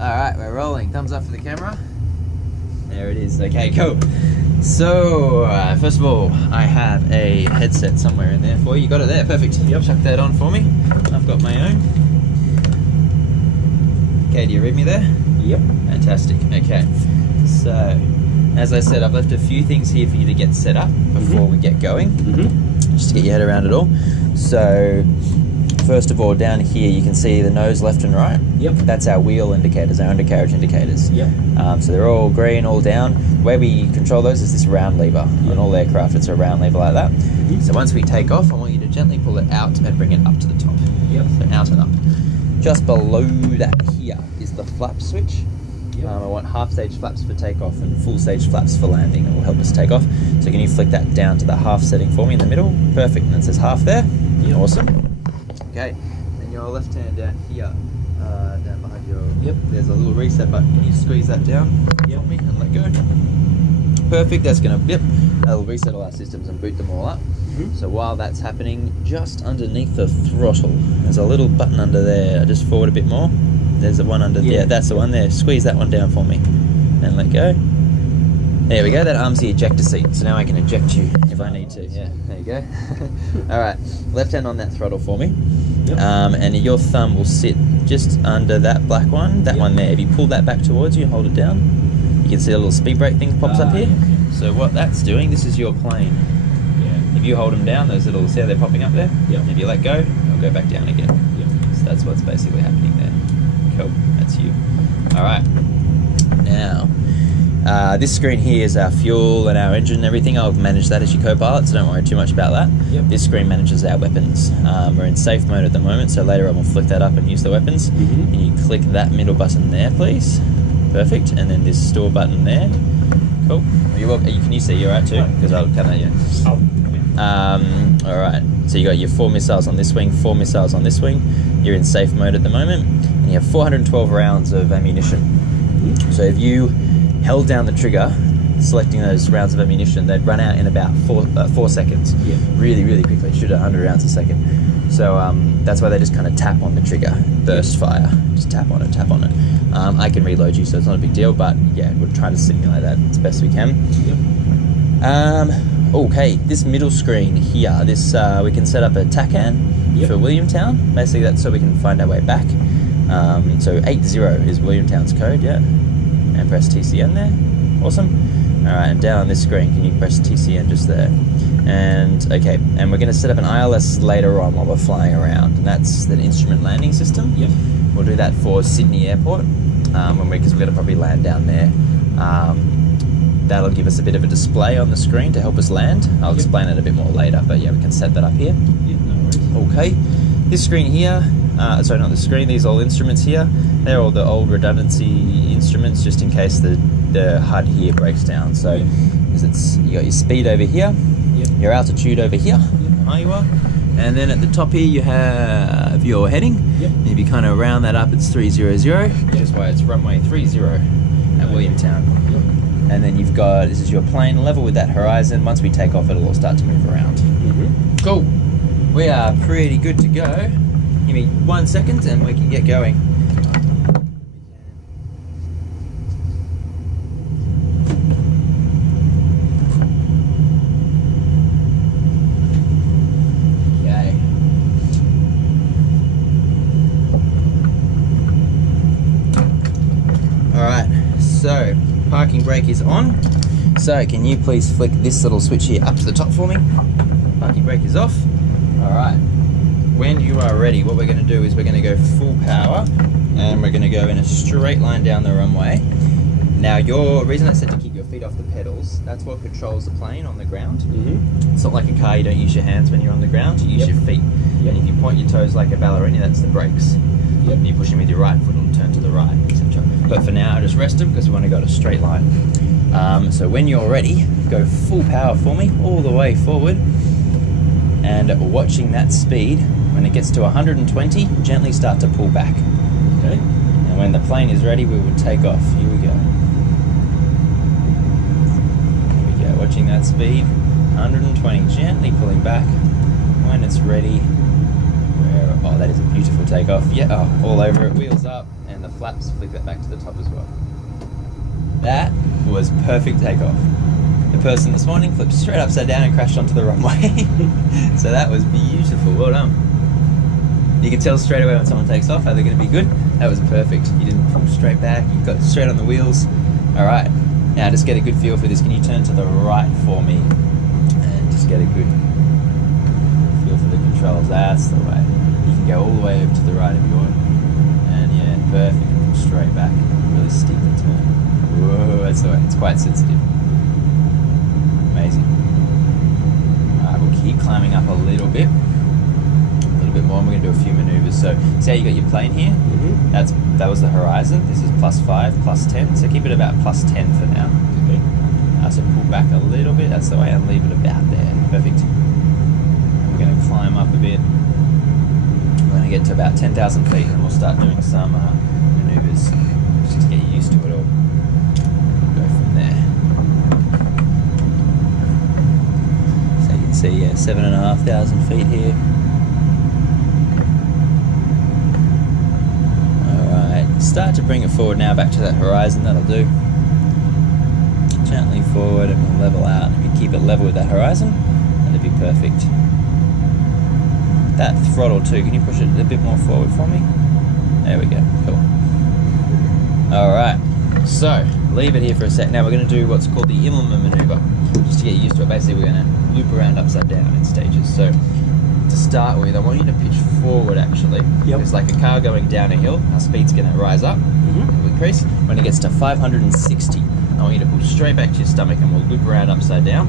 Alright, we're rolling. Thumbs up for the camera. There it is. Okay, cool. So, first of all, I have a headset somewhere in there for you. You got it there, perfect. Yep. Chuck that on for me. I've got my own. Okay, do you read me there? Yep. Fantastic. Okay, so as I said, I've left a few things here for you to get set up before we get going, just to get your head around it all. So, first of all, down here you can see the nose left and right. Yep. That's our wheel indicators, our undercarriage indicators. Yep. So they're all green, all down. The way we control those is this round lever. Yep. On all aircraft, it's a round lever like that. So once we take off, I want you to gently pull it out and bring it up to the top. Yep. So out and up. Just below that here is the flap switch. Yep. I want half stage flaps for takeoff and full stage flaps for landing. It will help us take off. So can you flick that down to the half setting for me in the middle? Perfect. And it says half there. Yep. Awesome. Okay. Then your left hand down here, down behind your. Yep. There's a little reset button. Can you squeeze that down for me and let go? Perfect. That's gonna that'll reset all our systems and boot them all up. So while that's happening, just underneath the throttle, there's a little button under there. Just forward a bit more. There's the one under there. That's the one there. Squeeze that one down for me and let go. There we go. That arm's the ejector seat. So now I can eject you if I need to. Yeah, there you go. All right, left hand on that throttle for me. Yep. And your thumb will sit just under that black one. That one there. If you pull that back towards you, hold it down. You can see a little speed brake thing pops up here. Yeah. So what that's doing, this is your plane. If you hold them down, those little, see how they're popping up there? Yep. If you let go, they'll go back down again. Yep. So that's what's basically happening there. Cool, that's you. All right, now, this screen here is our fuel and our engine and everything. I'll manage that as your co-pilot, so don't worry too much about that. Yep. This screen manages our weapons. We're in safe mode at the moment, so later on we'll flick that up and use the weapons. And you click that middle button there, please. Perfect, and then this store button there. Cool. Can you see you're right too? Because I'll come at you. Alright, so you got your 4 missiles on this wing, 4 missiles on this wing. You're in safe mode at the moment, and you have 412 rounds of ammunition. So if you held down the trigger, selecting those rounds of ammunition, they'd run out in about 4 seconds. Really, really quickly. Shoot 100 rounds a second. So that's why they just kind of tap on the trigger, burst fire. Just tap on it, tap on it. I can reload you, so it's not a big deal, but yeah, we'll try to simulate that as best we can. Okay, this middle screen here, this we can set up a TACAN for Williamtown. Basically, that's so we can find our way back. So 80 is Williamtown's code, and press TCN there. Awesome. All right, and down on this screen, can you press TCN just there? And okay, and we're going to set up an ILS later on while we're flying around, and that's the instrument landing system. We'll do that for Sydney Airport, because we're going to probably land down there. That'll give us a bit of a display on the screen to help us land. I'll explain it a bit more later, but yeah, we can set that up here. Okay, this screen here, sorry, not the screen, these all instruments here, they're all the old redundancy instruments just in case the HUD here breaks down. So you got your speed over here, your altitude over here, how high you are, and then at the top here you have your heading. And if you kind of round that up, it's 300, which is why it's runway 30 at Williamtown. And then you've got, this is your plane level with that horizon. Once we take off, it'll all start to move around. Cool. We are pretty good to go. Give me 1 second and we can get going. Okay. All right, so parking brake is on. So can you please flick this little switch here up to the top for me? Parking brake is off. All right. When you are ready, what we're going to do is we're going to go full power and we're going to go in a straight line down the runway. Now, your reason I said to keep your feet off the pedals, that's what controls the plane on the ground. It's not like a car, you don't use your hands when you're on the ground, you use your feet. And if you point your toes like a ballerina, that's the brakes. And you push them with your right foot, it'll turn to the right, etc. But for now, just rest them because we want to go to a straight line. So when you're ready, go full power for me, all the way forward. And watching that speed, when it gets to 120, gently start to pull back. Okay. And when the plane is ready, we will take off. Here we go. There we go. Watching that speed, 120, gently pulling back. When it's ready, oh, that is a beautiful takeoff. Yeah, oh, all over it, wheels up, and the the flaps, flick that back to the top as well. That was perfect takeoff. The person this morning flipped straight upside down and crashed onto the runway. So that was beautiful, well done. You can tell straight away when someone takes off how they're going to be good. That was perfect. You didn't pull straight back, you got straight on the wheels. Alright, now just get a good feel for this. Can you turn to the right for me? And just get a good feel for the controls. That's the way. You can go all the way over to the right if you want. And yeah, perfect. Pull straight back. Really steep the turn. Whoa, that's the way. It's quite sensitive. Amazing. Alright, we'll keep climbing up a little bit. A little bit more, and we're going to do a few maneuvers. So, see how you got your plane here? Mm-hmm. That was the horizon. This is +5, +10. So keep it about +10 for now. Okay. So pull back a little bit, that's the way, and leave it about there. Perfect. And we're going to climb up a bit. We're going to get to about 10,000 feet, and we'll start doing some maneuvers just to get used to it all. Go from there. So you can see, yeah, 7,500 feet here. Start to bring it forward now back to that horizon, that'll do. Gently forward and we'll level out. If you keep it level with that horizon, that'd be perfect. That throttle too, can you push it a bit more forward for me? There we go, cool. Alright, so leave it here for a sec. Now we're going to do what's called the Immelman maneuver, just to get used to it. Basically we're going to loop around upside down in stages. So to start with, I want you to pitch forward actually. Yep. It's like a car going down a hill. Our speed's going to rise up, it'll increase. When it gets to 560, I want you to pull straight back to your stomach and we'll loop around upside down.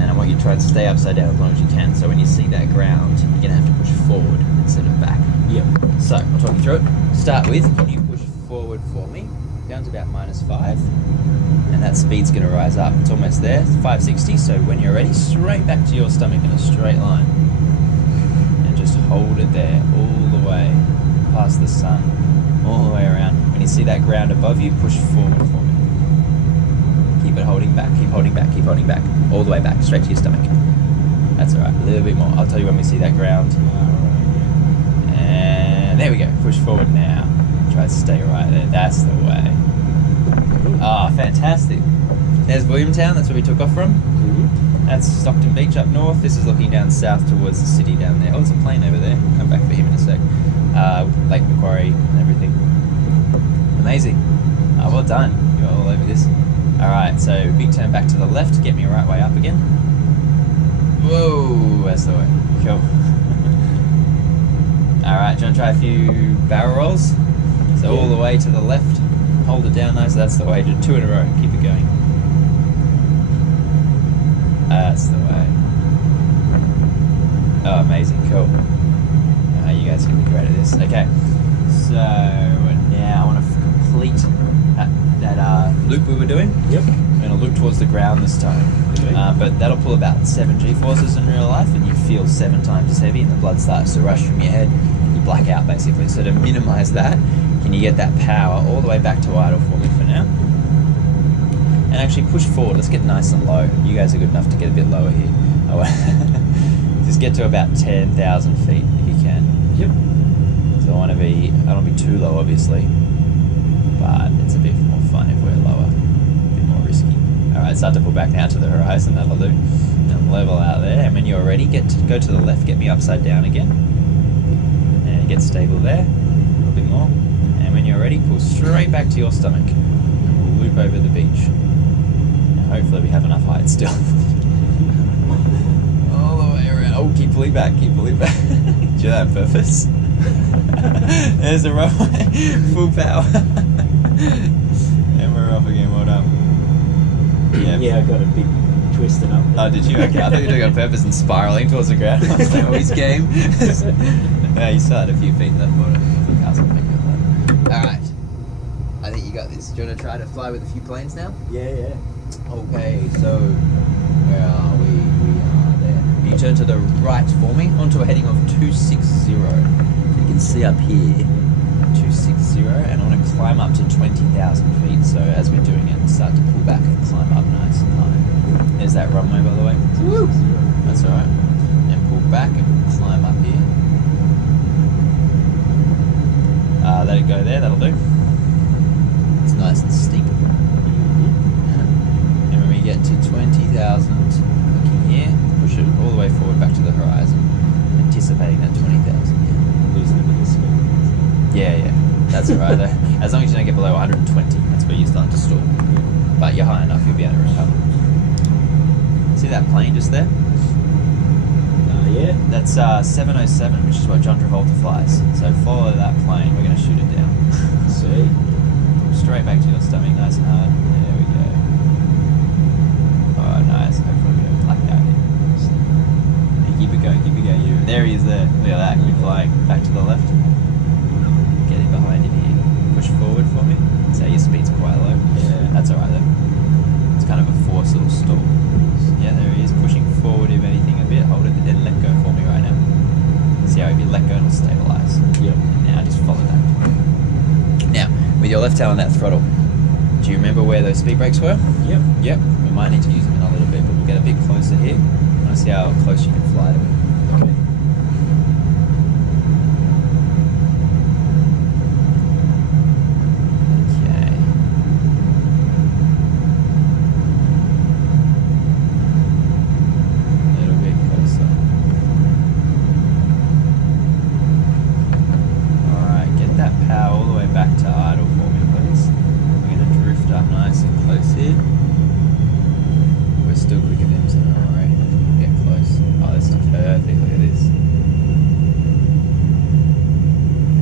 And I want you to try and stay upside down as long as you can. So when you see that ground, you're going to have to push forward instead of back. Yep. So I'll talk you through it. Start with, can you push forward for me? Down to about -5. And that speed's going to rise up. It's almost there. It's 560. So when you're ready, straight back to your stomach in a straight line. Just hold it there all the way past the sun, all the way around. When you see that ground above you, push forward for me. Keep it holding back, keep holding back, keep holding back, all the way back, straight to your stomach. That's alright, a little bit more. I'll tell you when we see that ground. And there we go, push forward now. Try to stay right there, that's the way. Ah, oh, fantastic. There's Williamtown, that's where we took off from. That's Stockton Beach up north. This is looking down south towards the city down there. Oh, there's a plane over there. We'll come back for him in a sec. Lake Macquarie and everything. Amazing. Well done. You're all over this. Alright, so big turn back to the left. Get me right way up again. Whoa, that's the way. Cool. Alright, do you want to try a few barrel rolls? So all the way to the left. Hold it down nice. That's the way. Do 2 in a row. Keep it going. That's the way. Oh, amazing, cool. You guys can be great at this. Okay, so now I want to complete that loop we were doing. Yep. I'm going to loop towards the ground this time. Okay. But that'll pull about 7 G-forces in real life, and you feel 7 times as heavy, and the blood starts to rush from your head, and you black out basically. So to minimize that, can you get that power all the way back to idle for me for now? And actually push forward, let's get nice and low. You guys are good enough to get a bit lower here. Just get to about 10,000 feet if you can. Yep. So I don't want to be too low obviously, but it's a bit more fun if we're lower, a bit more risky. Alright, start to pull back now to the horizon, that'll do. And level out there, and when you're ready, go to the left, get me upside down again. And get stable there, a little bit more. And when you're ready, pull straight back to your stomach. And we'll loop over the beach. Hopefully we have enough height still. All the way around. Oh, keep pulling back, keep pulling back. Did you do that on purpose? There's the runway. Full power. And we're off again, well done. Yeah, I got a big twisted up. Oh, did you? Okay, I thought you were doing it on purpose and spiralling towards the ground. I was like, oh, he's game. No, you still had a few feet left for it. The cars will make you that. Alright. I think you got this. Do you want to try to fly with a few planes now? Yeah. Okay, so where are we? We are there. You turn to the right for me onto a heading of 260. You can see up here 260, and I want to climb up to 20,000 feet. So as we're doing it, start to pull back and climb up nice and high. There's that runway, by the way. Woo! That's alright. And pull back and climb up here. Let it go there. That'll do. That's alright though. As long as you don't get below 120, that's where you start to stall. But you're high enough, you'll be able to recover. See that plane just there? Yeah. That's 707, which is what John Travolta flies. So follow that plane. We're going to shoot it down. See? Straight back to your stomach, nice and hard. There we go. Oh, nice. Hopefully we don't black out here. Keep it going, keep it going. There he is there. Look at that. We're flying back to the left. Get in behind him here. Push forward for me. So your speed's quite low. Yeah. That's alright though. It's kind of a forced little stall. Yeah, there he is. Pushing forward, if anything, a bit. Hold it and let go for me right now. See how if you let go, it'll stabilise. Yep. And now just follow that. Now, with your left hand on that throttle, do you remember where those speed brakes were? Yep. Yep. We might need to use them in a little bit, but we'll get a bit closer here. I want to see how close you can fly to it. Okay. Okay. A little bit closer. Alright, get that power all the way back to idle for me, please. We're going to drift up nice and close here. We're still quicker than him, so don't worry. Get close. Oh, that's perfect. Look at this.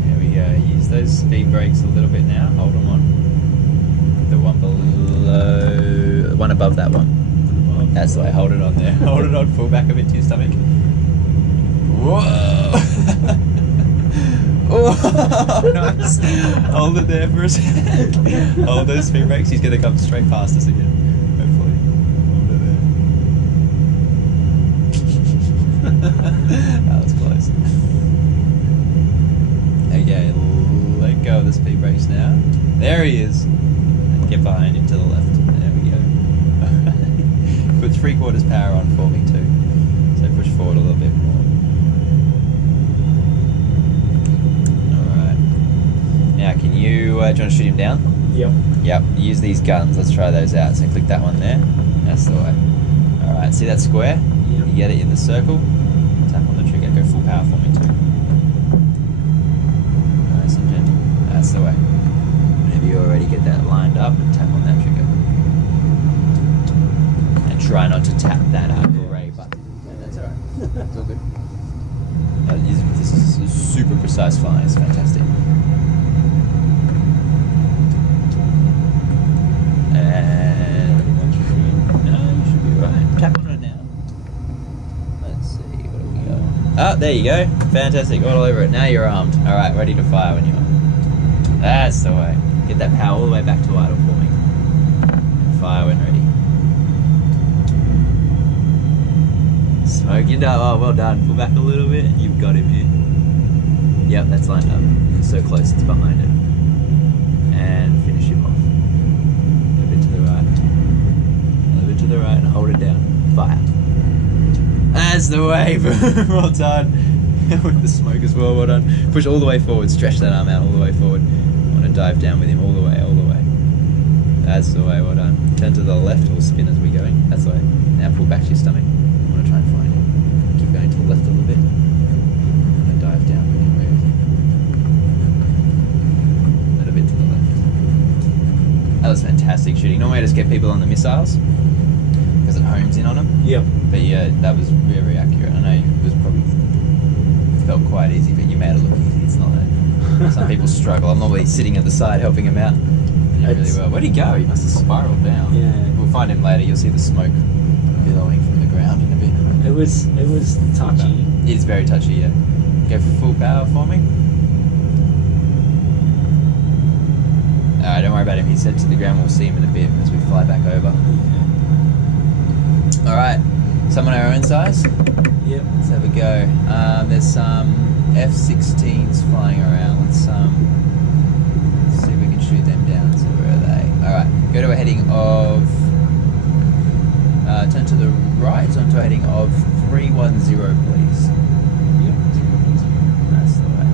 There we go. Use those speed brakes a little bit now. Hold them on. The one below, the one above that one. That's the way. Hold it on there. Hold it on. Pull back a bit to your stomach. Whoa! Oh, nice. Hold it there for a second. Hold those speed brakes. He's going to come straight past us again. Hopefully. Hold it there. That was close. Okay, let go of the speed brakes now. There he is. And get behind him to the left. There we go. Put 3/4 power on for me too. So push forward a little bit more. Alright. Now can you, do you want to shoot him down? Yep. Yep, use these guns. Let's try those out. So click that one there. That's the way. Alright, see that square? Yep. You get it in the circle. Tap on the trigger. Go full power for me too. Nice and gentle. That's the way. Whenever you already get that lined up, tap on that trigger. And try not to tap that ray button. No, that's alright. It's all good. This is super precise flying. It's fantastic. And no, you should be right. Tap on it now. Let's see, what do we got? Ah, there you go. Fantastic. All over it. Now you're armed. Alright, ready to fire when you are. That's the way. Get that power all the way back to idle for me. And fire when ready. Smoke it up. Oh, well done. Pull back a little bit and you've got him here. Yep, that's lined up. So close, it's behind it. And finish him off. A little bit to the right. A little bit to the right and hold it down. Fire. That's the way. Well done. With the smoke as well, well done. Push all the way forward. Stretch that arm out all the way forward. I want to dive down with him all the way, all the way. That's the way, well done. Turn to the left or spin as we're going. That's the way. Now pull back to your stomach. I want to try and find him. Keep going to the left a little bit. And dive down with him. Where is he? A little bit to the left. That was fantastic shooting. Normally I just get people on the missiles because it homes in on them. Yep. But yeah, that was very accurate. I know it was probably felt quite easy, but you made it look easy. It's not that. Some people struggle. I'm normally sitting at the side helping him out. He did really well. Where'd he go? He must have spiraled down. Yeah. We'll find him later. You'll see the smoke billowing from the ground in a bit. It was touchy. It is very touchy, yeah. Go for full power for me. Alright, don't worry about him. He's head to the ground. We'll see him in a bit as we fly back over. Alright, someone our own size? Yep. Let's have a go. There's some F-16s flying around. Let's see if we can shoot them down. So where are they? Alright, go to a heading of... turn to the right, onto a heading of 310, please. Yep. That's the way.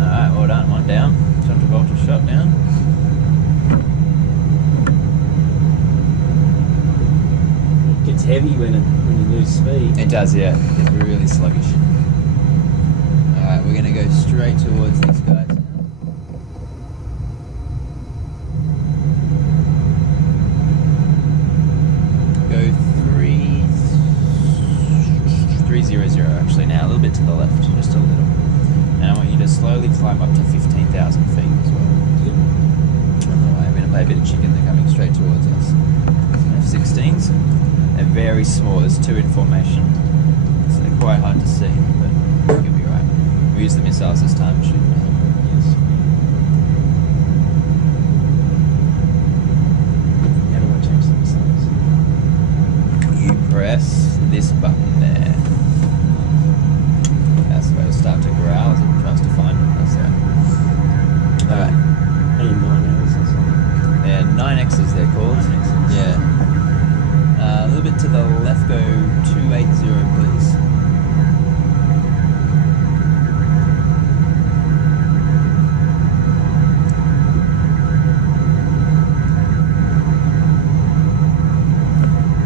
Alright, well done. One down. John Travolta shot down. It gets heavy when you lose speed. It does, yeah. It's really sluggish. Alright, we're going to go straight straight towards these guys now. Go 300 actually now, a little bit to the left, just a little. And I want you to slowly climb up to 15,000 feet as well. On the way, I'm going to play a bit of chicken, they're coming straight towards us. F-16s, they're very small, there's two in formation, so they're quite hard to see, but you'll be right. We use the missiles this time to shoot them. Yes. How do I change the missiles? You press this button there. That's the way it'll start to growl as it tries to find them. That's it. Alright. Any 9Ls or something? Yeah, 9Xs they're called. 9Xs. Yeah. A little bit to the left, go 280 please.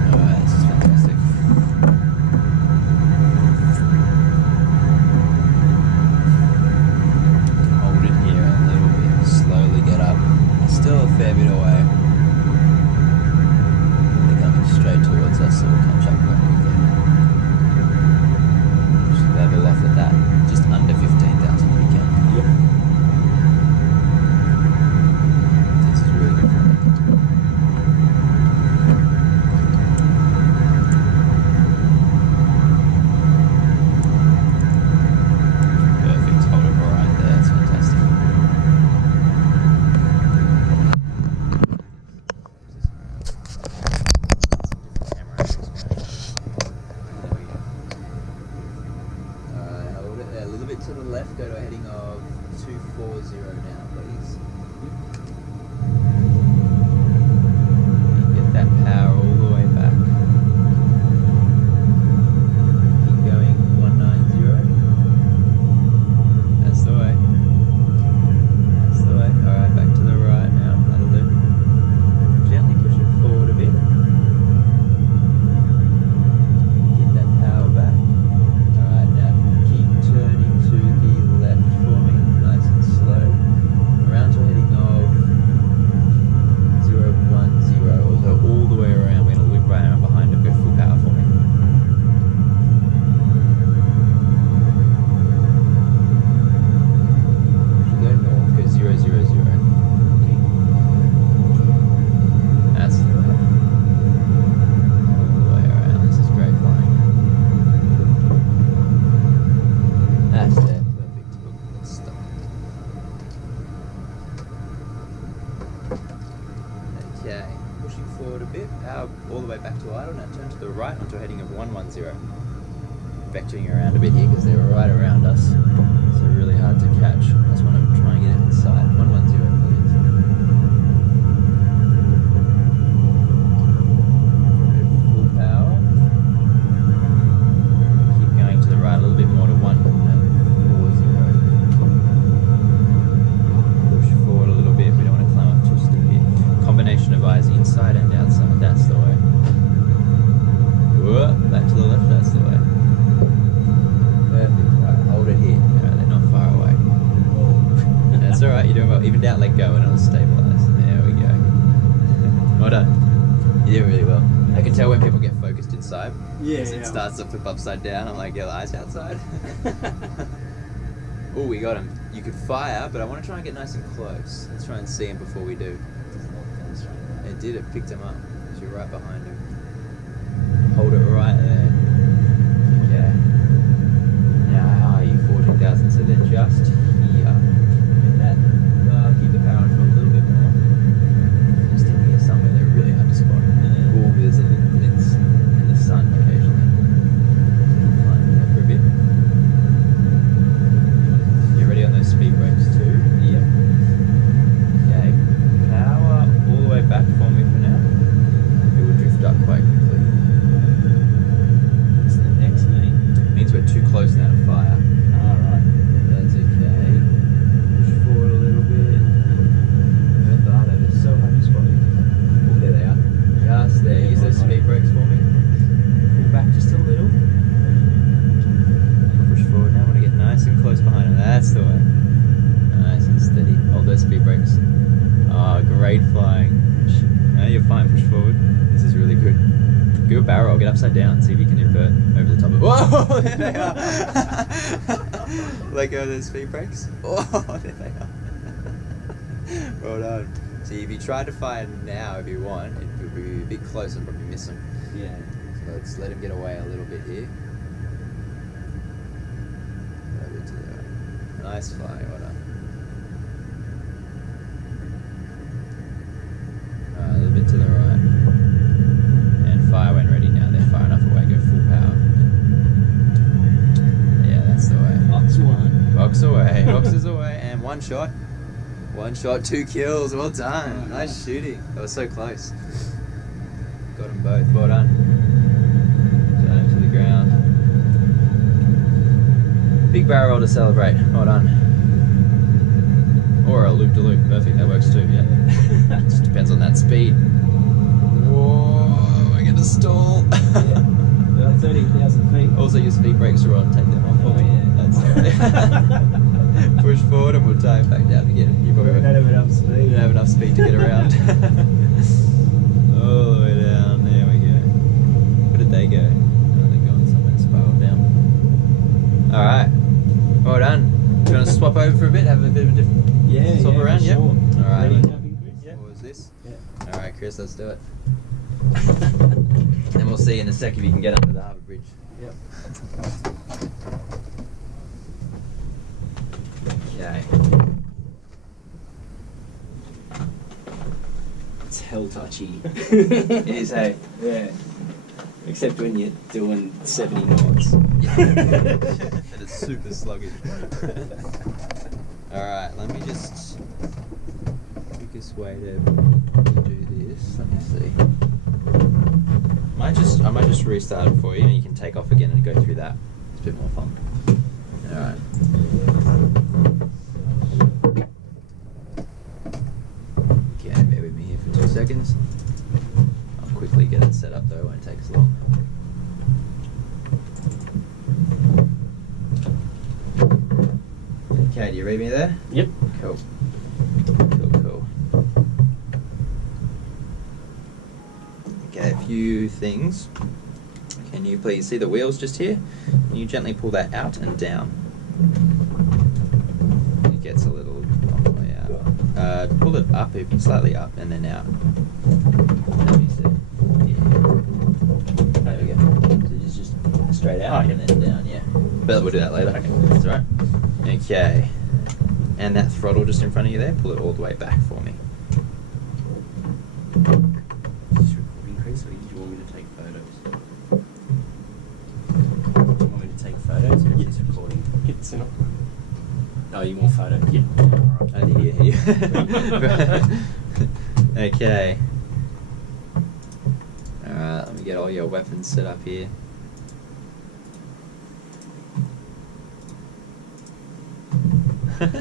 Alright, this is fantastic. Hold it here a little bit, slowly get up. Still a fair bit away. They're coming straight towards us, so we'll catch up quite quickly. Just level off at that, just under 15,000 if we can. Yep. This is really good for me. Perfect, hold it right there, that's fantastic. Alright, hold it there. A little bit to the left, go to a heading of 240 now, please. Get that power all the way back. Keep going, 190. That's the way. That's the way. Alright, back to the right now. That'll do. Gently push it forward a bit. Get that power back. Alright, now keep turning to the left for me, nice and slow. Around to a heading of 010, so all the way around. We're going to loop right around behind it, go full power for me. Go north, go 000. Okay. That's the way. All the way around, this is great flying. That's it, perfect. Let's stop. Okay, pushing forward a bit, power all the way back to idle. Now turn to the right onto a heading of 110. Vectoring around a bit here because they're right around us, so really hard to catch. I just want to try and get it inside. 110, please. Full power. Keep going to the right a little bit more to 140. Push forward a little bit. We don't want to climb up too steep here. Combination of eyes inside and outside. That's the way. Whoa, back to the left. That's the way. Perfect. Right, hold it here. Alright, they're not far away. That's alright, you're doing well. Even down, let go and it'll stabilize. There we go. Well done. You did really well. I can tell when people get focused inside. Yeah. Because it starts to flip upside down. I'm like, yeah, the eyes outside. Oh, we got him. You could fire, but I want to try and get nice and close. Let's try and see him before we do. It did, it picked him up. So you're right behind him. Hold it right there. Okay. Now, how are you? 14,000, so they're just here. Get that. Keep the power on for a little bit more. Just in here somewhere, they're really hard to spot. Oh, there's a little blitz in the sun occasionally. Flying there for a bit. You ready on those speed brakes too? Yep. Okay. Power all the way back for me for now. It will drift up quite quickly. What's the next name? Means we're too close now to fire. Alright. That's okay. those speed brakes. Oh, great flying. No, you're fine, push forward. This is really good. Good barrel, get upside down, see if you can invert over the top of it. Whoa! There they are! Let go of those speed brakes. Oh, there they are. Well done. See, if you try to fire now, if you want, it would be a bit closer and probably miss him. Yeah. So let's let him get away a little bit here. A bit to the right. Nice flying, well done. A little bit to the right. And fire when ready now. They're far enough away, go full power. Yeah, that's the way. Box one. Box away, boxes away, and one shot. One shot, 2 kills, well done. Nice shooting. That was so close. Got them both, well done. Down to the ground. Big barrel roll to celebrate, well done. Or a loop to loop, perfect, that works too, yeah. Just depends on that speed. Whoa, I get a stall. Yeah. About 30,000 feet. Also, your speed brakes are on, take them off. Oh, yeah. That's push forward and we'll tie it back down again. You probably don't have enough speed. You don't have enough speed to get around. All the way down, there we go. Where did they go? Oh, they're going somewhere, spiraled down. Alright, well done. Do you want to swap over for a bit, have a bit of a different swap around? Sure. Yep. Alright. Ready, jumping, Chris? Yeah. What was this? Yeah. Alright, Chris, let's do it. And we'll see in a sec if you can get under the harbour bridge. Yep. Okay. It's hell touchy. It is, hey? Yeah. Except when you're doing 70 knots. And it's super sluggish. Alright, let me just... quickest way to do this, let me see. I might just restart it for you and you can take off again and go through that. It's a bit more fun. Alright. Okay, bear with me here for 2 seconds. I'll quickly get it set up though, it won't take as long. Okay, do you read me there? Yep. Cool. Cool. Okay, a few things. Can you please see the wheels just here? Can you gently pull that out and down? It gets a little on the way out. Pull it up, slightly up, and then out. Let me see. Yeah. There we go. So just straight out and then down, yeah. But we'll do that later. Okay. That's alright. Okay. And that throttle just in front of you there, pull it all the way back for me. Is this recording, Chris, or did you want me to take photos? Do you want me to take photos, or is this recording? It's not. Oh, you want photos? Yeah. Alright. I didn't hear you. Okay. Alright, let me get all your weapons set up here. Alright.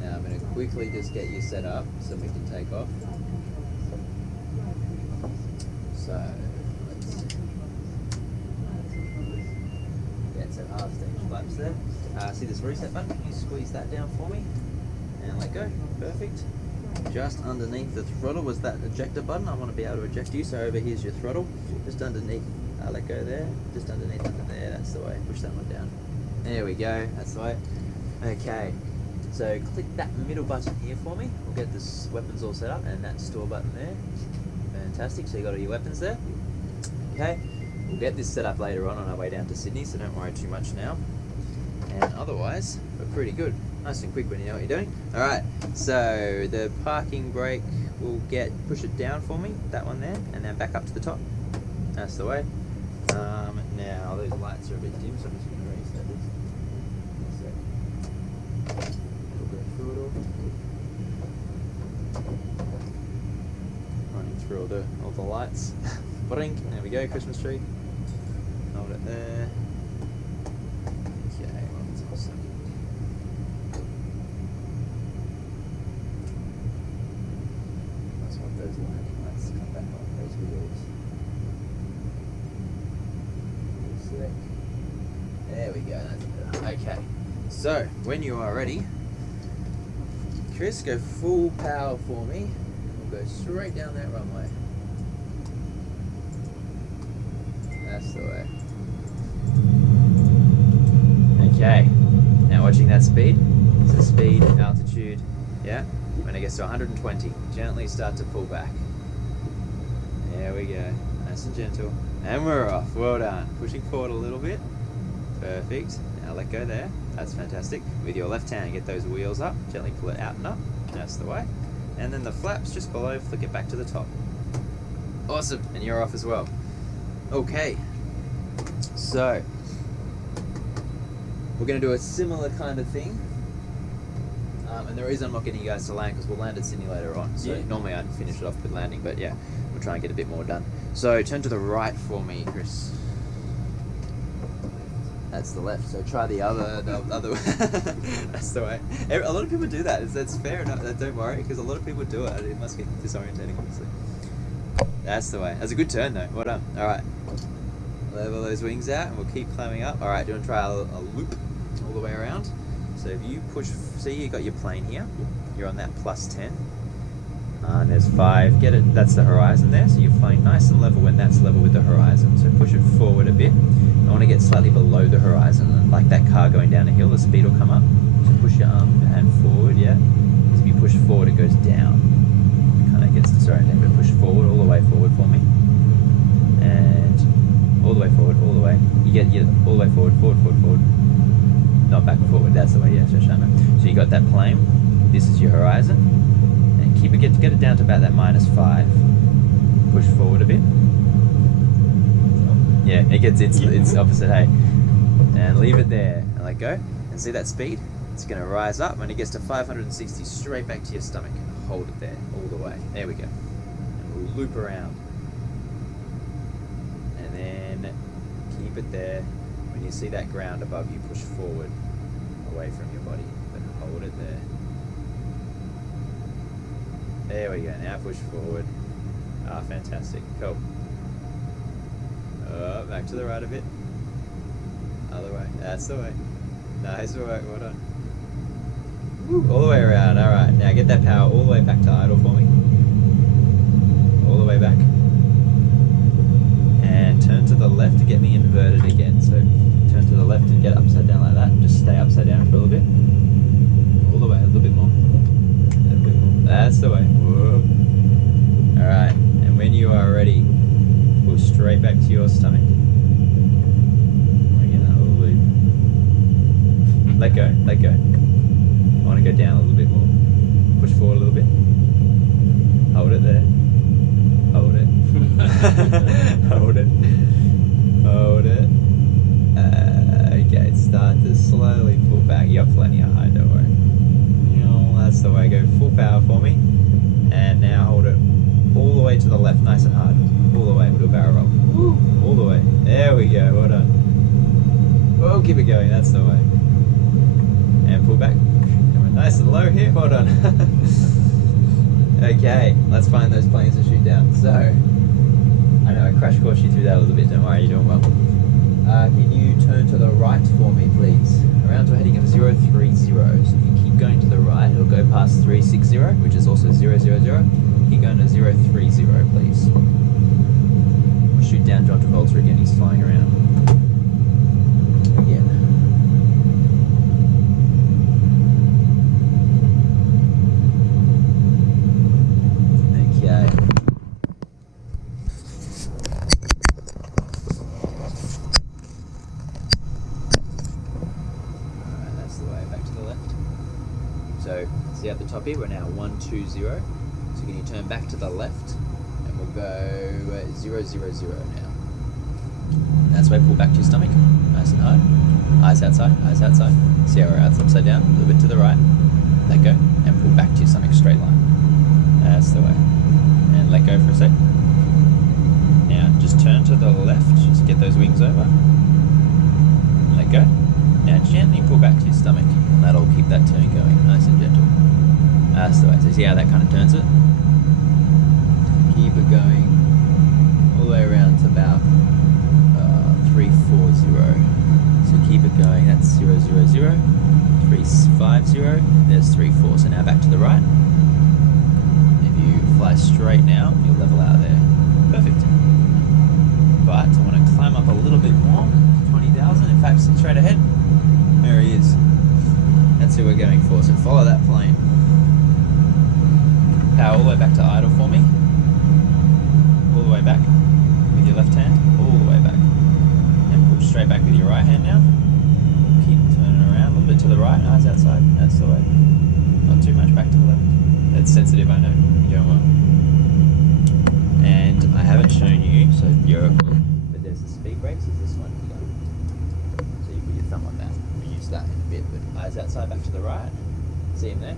Now I'm going to quickly just get you set up so we can take off. So, let's get some half stage flaps there. See this reset button? Can you squeeze that down for me? And let go. Perfect. Just underneath the throttle was that ejector button. I want to be able to eject you, so over here's your throttle. Just underneath, let go there. Just underneath under there, that's the way. Push that one down. There we go, that's the way. Okay, so click that middle button here for me. We'll get this weapons all set up, and that store button there. Fantastic, so you got all your weapons there. Okay, we'll get this set up later on our way down to Sydney, so don't worry too much now. And otherwise, we're pretty good. Nice and quick when you know what you're doing. Alright, so the parking brake will push it down for me, that one there, and then back up to the top. That's the way. Now those lights are a bit dim, so I'm just going to reset this. We'll go through it all. Running through all the lights. Blink, there we go, Christmas tree. Hold it there. Okay, one second. Let's want those lights come back on, those wheels. slick. There we go. That's better. Okay. So when you are ready, Chris, go full power for me. We'll go straight down that runway. That's the way. Okay. Now watching that speed. So speed, altitude. Yeah. When it gets to 120, gently start to pull back. There we go. Nice and gentle. And we're off. Well done. Pushing forward a little bit. Perfect. Now let go there. That's fantastic. With your left hand, get those wheels up. Gently pull it out and up. That's the way. And then the flaps just below, flick it back to the top. Awesome. And you're off as well. Okay. So, we're going to do a similar kind of thing. And the reason I'm not getting you guys to land, because we'll land at Sydney later on. So Yeah. normally I'd finish it off with landing, but yeah, we'll try and get a bit more done. So turn to the right for me, Chris. That's the left. So try the other way. That's the way. A lot of people do that. That's fair enough. Don't worry, because a lot of people do it. It must get disorientating, obviously. That's the way. That's a good turn, though. Well done. All right. Level those wings out, and we'll keep climbing up. All right. Do you want to try a loop all the way around? So if you push, see you got your plane here. You're on that +10. And there's 5. Get it. That's the horizon there. So you're flying nice and level when that's level with the horizon. So push it forward a bit. I want to get slightly below the horizon, and like that car going down a hill, the speed will come up. So push your arm and forward, yeah. Because if you push forward, it goes down. It kind of gets disoriented. But push forward, all the way forward for me. And all the way forward, all the way. You get all the way forward, forward. Not back and forward. That's the way. Yeah, so you got that plane. This is your horizon, and keep it. Get it down to about that -5. Push forward a bit. Yeah, it's opposite. Hey, and leave it there and let go. And see that speed? It's going to rise up when it gets to 560, straight back to your stomach. Hold it there all the way. There we go. And we'll loop around, and then keep it there. When you see that ground above you, push forward away from your body, but hold it there. There we go. Now push forward. Ah, fantastic. Cool. Back to the right a bit. Other way. That's the way. Nice work. Well done. Woo. All the way around. All right. Now get that power all the way back to idle for me. All the way back. And turn to the left to get me inverted again. So turn to the left and get upside down like that. Just stay upside down for a little bit. All the way, a little bit more. A little bit more. That's the way. Whoa. Alright, and when you are ready, pull straight back to your stomach. Again, a little loop. Let go, let go. I want to go down a little bit more. Push forward a little bit. Hold it there. Hold it. Hold it. Hold it. Okay, start to slowly pull back. You got plenty of height, don't worry. That's the way. Go full power for me. And now hold it all the way to the left, nice and hard. All the way. We'll do a barrel roll. Woo. All the way. There we go. Well done. Oh, keep it going. That's the way. And pull back. Come on, nice and low here. Hold on. Okay, let's find those planes to shoot down. So, I know I crash coursed you through that a little bit. Don't worry, you're doing well. Can you turn to the right for me, please? Around to a heading of 030. So if you keep going to the right, it'll go past 360, which is also 000. Keep going to 030, please. We'll shoot down John Travolta again. He's flying around. Again. Okay. So, see at the top here, we're now 120. So can you turn back to the left, and we'll go 000 now. That's the way, pull back to your stomach, nice and hard. Eyes outside, eyes outside. See how we're upside down, a little bit to the right. Let go, and pull back to your stomach, straight line. That's the way. And let go for a sec. Now, just turn to the left, just get those wings over. Let go. Now gently pull back to your stomach, and that'll keep that turn going, nice and gentle. That's the way. So see how that kind of turns it? Keep it going all the way around to about 340. we're going, that's 0, 0, 0, 3, 5, 0, there's 3, 4. So now back to the right. If you fly straight now, you'll level out there. Perfect. But I want to climb up a little bit more, 20,000. In fact, straight ahead. There he is. That's who we're going for. So follow that plane. Power all the way back to idle for me. All the way back with your left hand. All the way back. And push straight back with your right hand now. Keep turning around a little bit to the right. Eyes outside. That's the way. Not too much back to the left. That's sensitive, I know. You're going well. And I haven't shown you, so you're cool. But there's the speed brakes. Is this one here. So you put your thumb on that. We'll use that in a bit. But eyes outside, back to the right. See him there?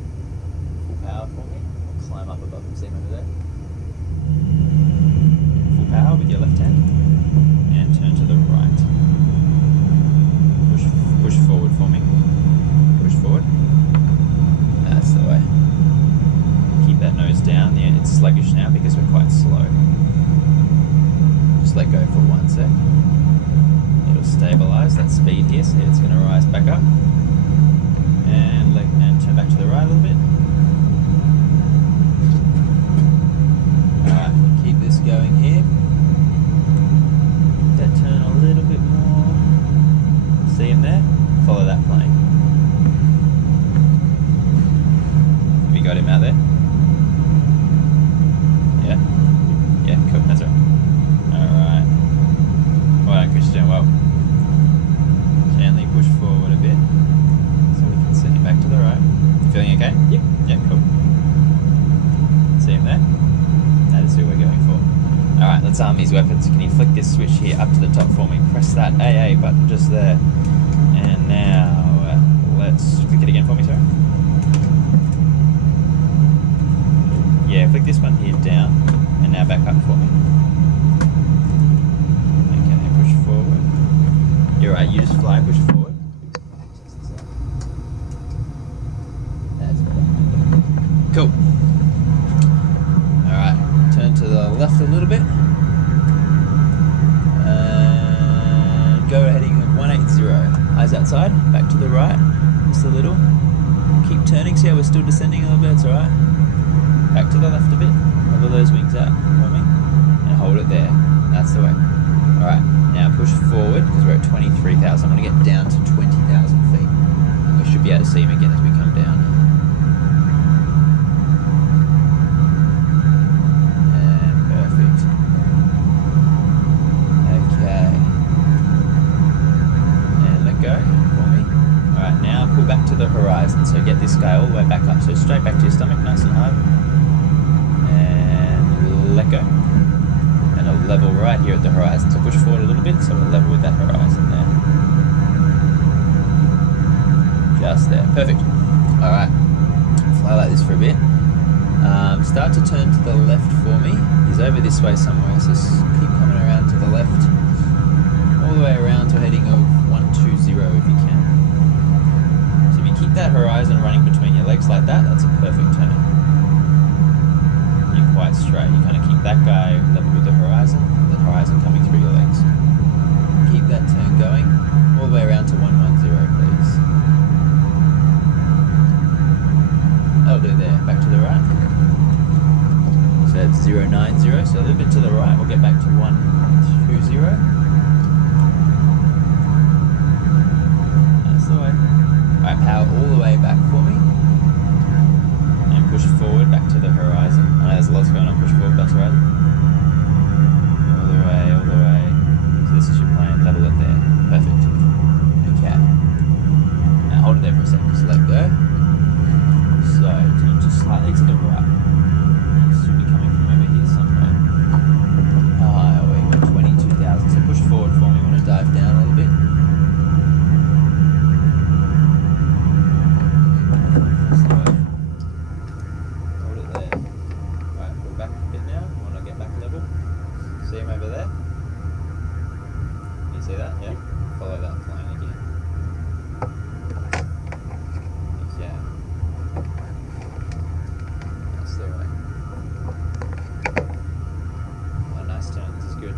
Full power for me. I'll climb up above him. See him over there? Full power with your left hand. And turn to the right. Push forward for me. Push forward. That's the way. Keep that nose down. Yeah, it's sluggish now because we're quite slow. Just let go for 1 sec. It'll stabilize that speed here, so it's going to rise back up. And turn back to the right a little bit. Alright, keep this going here. That turn a little bit more. See him there? Follow that plane. Have you got him out there? Yeah? Yeah, cool, that's right. Alright. Well done, Chris, you're doing well. Gently push forward a bit so we can send him back to the right. You feeling okay? Yep. Yeah, cool. See him there? That is who we're going for. Alright, let's arm these weapons. Can you flick this switch here up to the top for me? Press that AA button just there. And now, let's click it again for me, sorry. Yeah, flick this one here down, and now back up for me. Okay, push forward. You're right, you just fly, push forward. That's cool. Alright, turn to the left a little bit. Go heading 180. Eyes outside, back to the right, just a little. Keep turning, see how we're still descending a little bit, it's alright. Back to the left a bit, level those wings out for me, and hold it there. That's the way. Alright, now push forward, because we're at 23,000. I want to get down to 20,000 feet. And we should be able to see him again as we come down. And perfect. Okay. And let go for me. Alright, now pull back to the horizon. So get this guy all the way back up. So straight back to your stomach, nice and high. Let go, and a level right here at the horizon. So push forward a little bit, so we'll level with that horizon there. Just there, perfect. Alright, fly like this for a bit. Start to turn to the left for me. He's over this way somewhere, so keep coming around to the left. All the way around to a heading of 120 if you can. So if you keep that horizon running between your legs like that, that's a perfect turn. Quite straight. You kind of keep that guy level with the horizon coming through your legs. Keep that turn going all the way around to 110, please. That'll do there. Back to the right. So it's 090, so a little bit to the right. We'll get back to 120. That's the way. Alright, power all the way back for me. Push forward back to the horizon. I know there's lots going on. Push forward back to the horizon. All the way, all the way. So this is your plane. Level it there. Perfect. Okay. Now hold it there for a second. Just let go. So turn just slightly to the right. It should be coming from over here somewhere. We got 22,000. So push forward for me. I want to dive down a little bit. See him over there? You see that? Yeah? Follow that plane again. Yeah. That's the way. Oh, nice turn. This is good.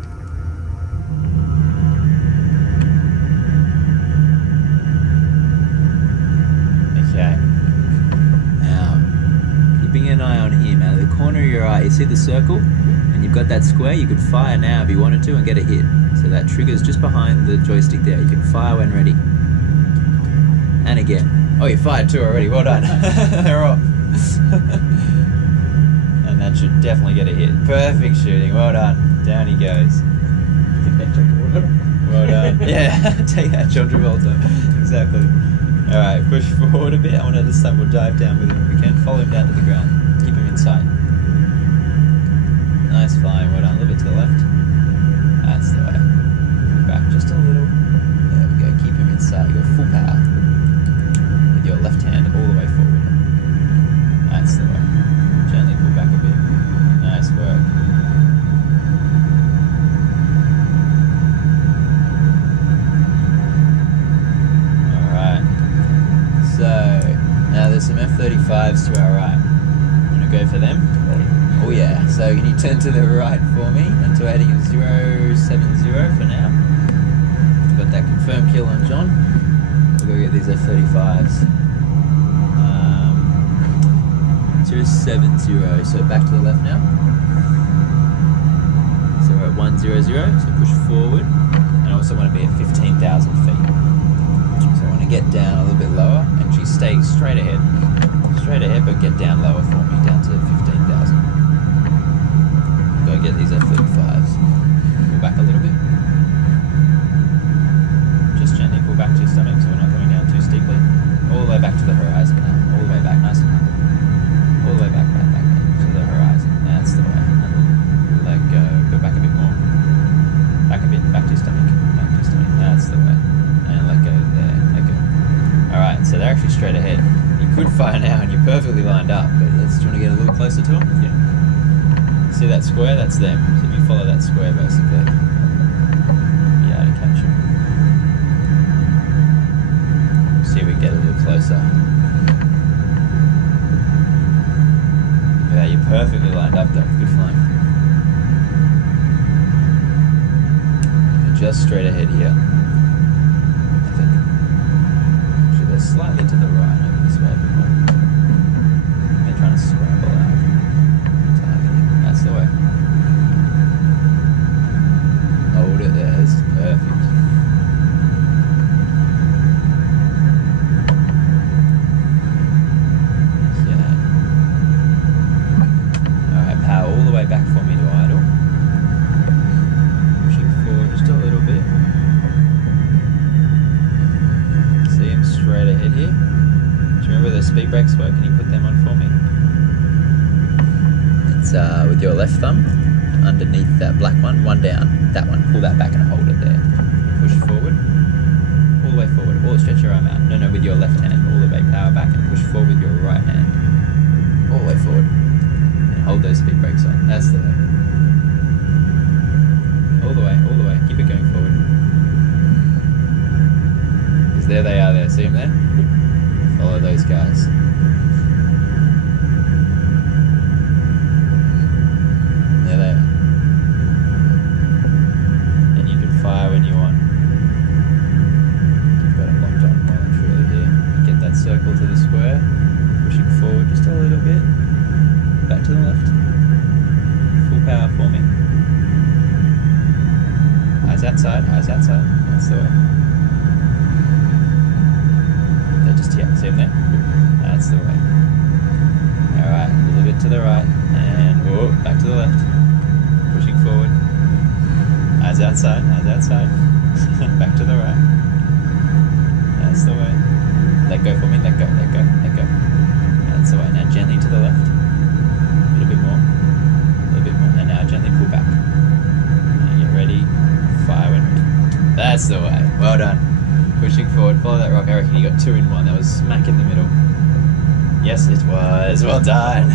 You see the circle? And you've got that square, you could fire now if you wanted to and get a hit. So that trigger's just behind the joystick there. You can fire when ready. And again. Oh, you fired 2 already. Well done. They're off. And that should definitely get a hit. Perfect shooting. Well done. Down he goes. Well done. Yeah, take that, John Travolta. Exactly. Alright, push forward a bit. I want to this time we'll dive down with him if we can. Follow him down to the ground. Keep him in sight. Nice flying. Well done. A little bit to the left. That's the way. Back just a little. There we go. Keep him in sight. You got full power. With your left hand all the way forward. That's the way. Gently pull back a bit. Nice work. Alright. So, now there's some F-35s to our right. Want to go for them? Oh yeah. So can you turn to the right for me until heading 070 for now? Got that confirmed kill on John. We'll go get these F-35s. 070, so back to the left now. So we're at 100, so push forward. And I also want to be at 15,000 feet. So I want to get down a little bit lower and just stay straight ahead. Straight ahead, but get down lower for me, down to 15,000. Go get these F-35s. Pull back a little bit. Just gently pull back to your stomach so we're not coming down too steeply. All the way back to the horizon now. All the way back, nice and high. All the way back to the horizon. That's the way. And let go. Go back a bit more. Back a bit. Back to your stomach. Back to your stomach. That's the way. And let go there. Let go. Alright, so they're actually straight ahead. You could fire now and you're perfectly lined up, but let's try to get a little closer to them. Yeah. See that square? That's them. So if you follow that square, basically, you'll be able to catch them. See if we can get a little closer. Yeah, you're perfectly lined up though. Good flying. You're just straight ahead here. I think. Actually, they're slightly to the right over this way a bit more. They're trying to scramble out. That's the way. Hold it there. This is perfect. Back for me to idle. Pushing forward just a little bit. See him straight ahead here. Do you remember the speed brakes work? Can you put them on for me? It's with your left thumb underneath that black one down. That one. Pull that back and hold it there. Push forward. All the way forward. Or stretch your arm out. No, with your left hand. All the way power back and push forward with your right hand. All the way forward. Hold those speed brakes on. That's the way. All the way, all the way. Keep it going forward. Because there they are there. See them there? Follow those guys. There they are. And you can fire when you want. You've got it locked on well and truly here. Get that circle to the square. Pushing forward just a little bit. Back to the left. Full power for me. Eyes outside, eyes outside. That's the way. They're just here. See them there? That's the way. Alright, a little bit to the right. And whoa, back to the left. Pushing forward. Eyes outside, eyes outside. Back to the right. That's the way. Let go for me, let go, let go, let go. That's the way. Now gently to the left. A little bit more, and now gently pull back. And get ready, fire when ready. That's the way. Well done. Pushing forward, follow that rock. I reckon you got 2 in 1. That was smack in the middle. Yes, it was. Well done.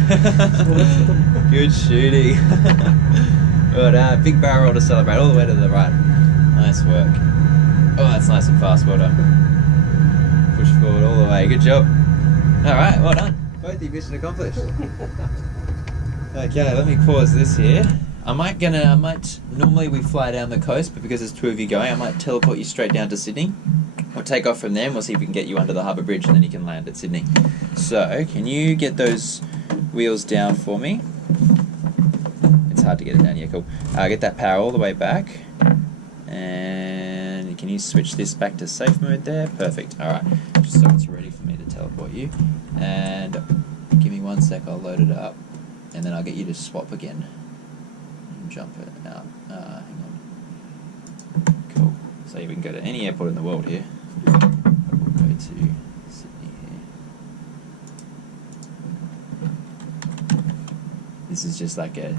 Good shooting. Well done. Big barrel roll to celebrate. All the way to the right. Nice work. Oh, that's nice and fast. Well done. Push forward all the way. Good job. All right. Well done. Both of you mission accomplished. Okay, let me pause this here. I might normally we fly down the coast, but because there's 2 of you going, I might teleport you straight down to Sydney. We'll take off from there and we'll see if we can get you under the harbour bridge and then you can land at Sydney. So, can you get those wheels down for me? it's hard to get it down. Yeah, cool. Get that power all the way back. And can you switch this back to safe mode there? Perfect. Alright, just so it's ready for me to teleport you. And give me 1 sec, I'll load it up. And then I'll get you to swap again. And jump it out. Hang on. Cool. So we can go to any airport in the world here. We'll go to Sydney here. This is just like a